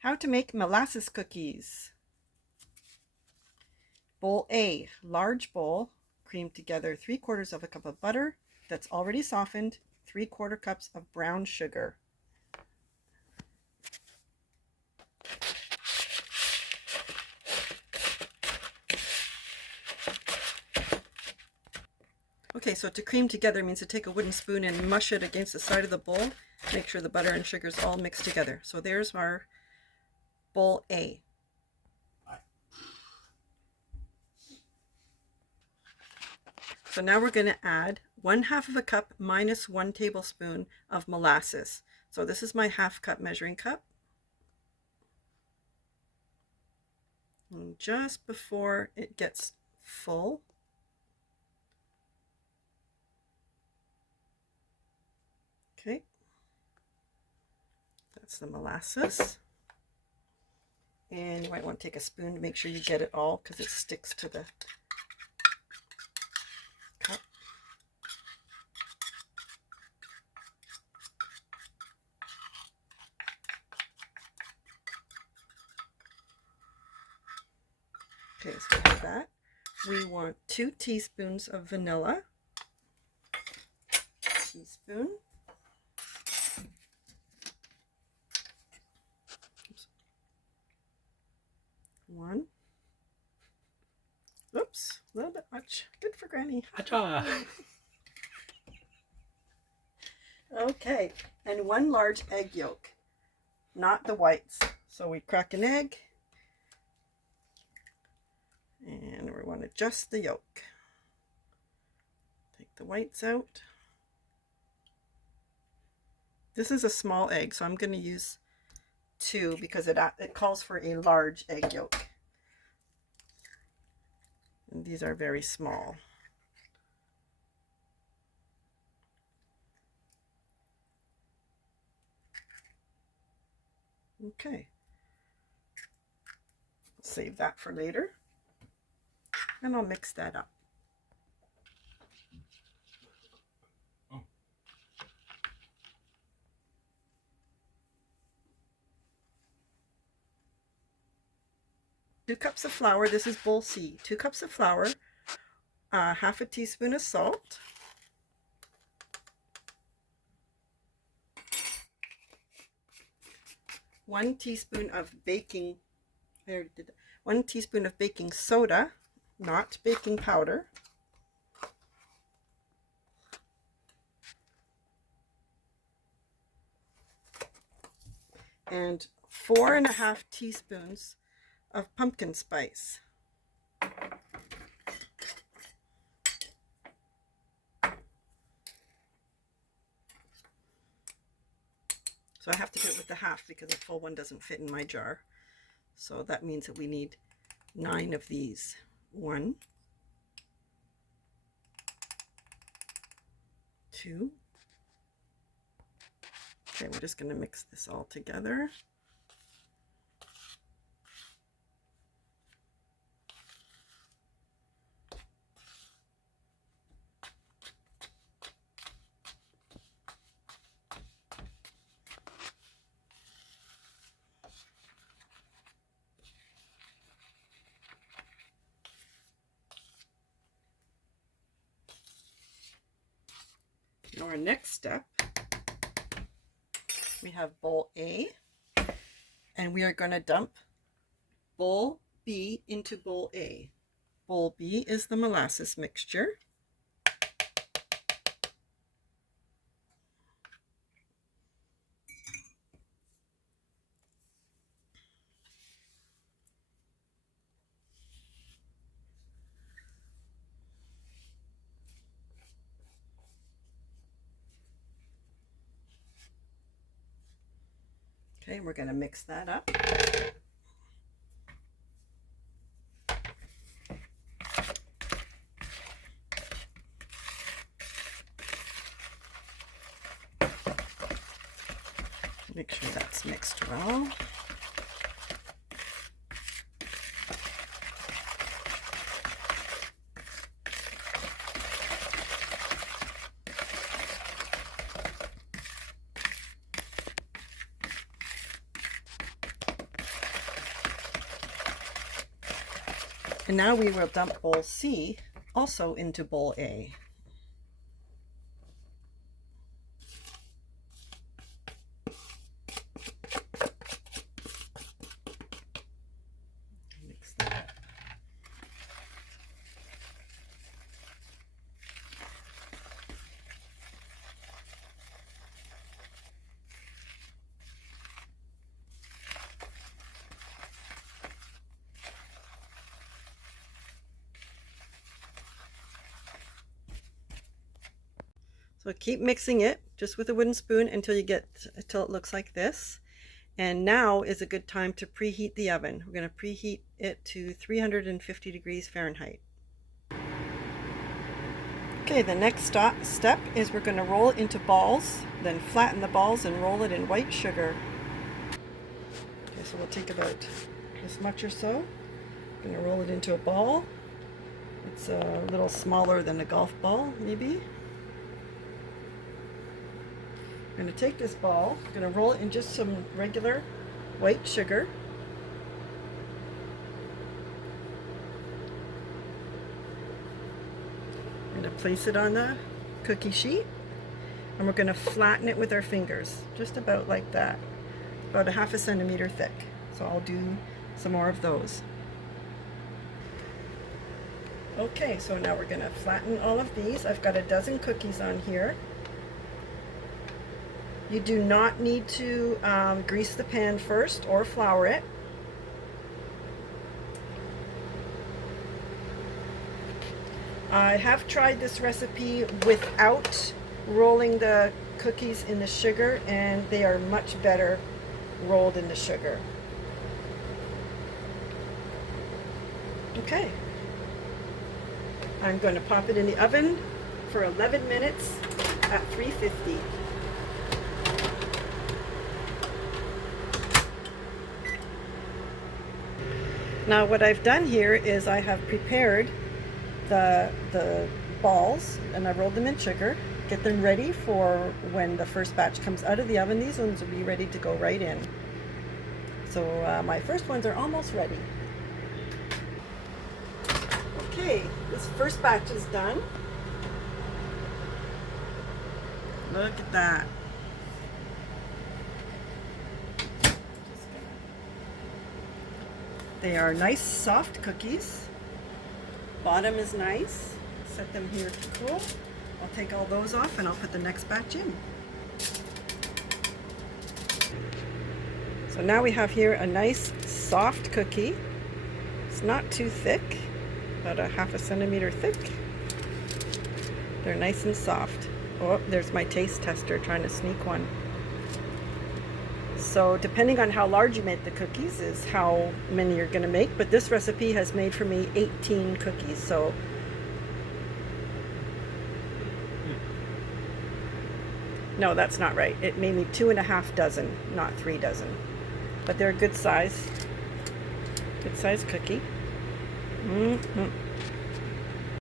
How to make molasses cookies. Bowl A, large bowl, cream together 3/4 of a cup of butter that's already softened, 3/4 cups of brown sugar. Okay, so to cream together means to take a wooden spoon and mush it against the side of the bowl. Make sure the butter and sugar is all mixed together. So there's our bowl A. So now we're going to add 1/2 of a cup minus 1 tablespoon of molasses. So this is my 1/2 cup measuring cup. And just before it gets full, okay, that's the molasses. And you might want to take a spoon to make sure you get it all because it sticks to the cup. Okay, so we have that. We want 2 teaspoons of vanilla. Teaspoon. Oops. 1. Oops, a little bit much. Good for Granny. Okay, and 1 large egg yolk, not the whites. So we crack an egg, and we want to just the yolk. Take the whites out. This is a small egg, so I'm going to use 2 because it calls for a large egg yolk. And these are very small. Okay. Save that for later. And I'll mix that up. Two cups of flour. This is bowl C. 2 cups of flour, 1/2 teaspoon of salt, one teaspoon of baking. I already did that. 1 teaspoon of baking soda, not baking powder. And 4.5 teaspoons of pumpkin spice. So I have to do it with the 1/2 because the full one doesn't fit in my jar. So that means that we need 9 of these. 1, 2. Okay, we're just going to mix this all together. Now our next step, we have bowl A, and we are going to dump bowl B into bowl A. Bowl B is the molasses mixture. Okay, we're going to mix that up. Make sure that's mixed well. And now we will dump bowl C also into bowl A. Mix that up. So keep mixing it just with a wooden spoon until it looks like this. And now is a good time to preheat the oven. We're going to preheat it to 350 degrees Fahrenheit. Okay, the next step is we're going to roll it into balls, then flatten the balls and roll it in white sugar. Okay, so we'll take about this much or so. I'm going to roll it into a ball. It's a little smaller than a golf ball, maybe. I'm going to take this ball, I'm going to roll it in just some regular white sugar. I'm going to place it on the cookie sheet, and we're going to flatten it with our fingers, just about like that, about a half a centimeter thick. So I'll do some more of those. Okay, so now we're going to flatten all of these. I've got a dozen cookies on here. You do not need to grease the pan first or flour it. I have tried this recipe without rolling the cookies in the sugar, and they are much better rolled in the sugar. Okay. I'm going to pop it in the oven for 11 minutes at 350. Now what I've done here is I have prepared the balls, and I rolled them in sugar, get them ready for when the first batch comes out of the oven. These ones will be ready to go right in. So my first ones are almost ready. Okay, this first batch is done. Look at that. They are nice soft cookies. Bottom is nice. Set them here to cool. I'll take all those off and I'll put the next batch in. So now we have here a nice soft cookie. It's not too thick, about a half a centimeter thick. They're nice and soft. Oh, there's my taste tester trying to sneak one. So depending on how large you make the cookies is how many you're going to make, but this recipe has made for me 18 cookies. So no, that's not right. It made me 2.5 dozen, not 3 dozen. But they're a good size cookie.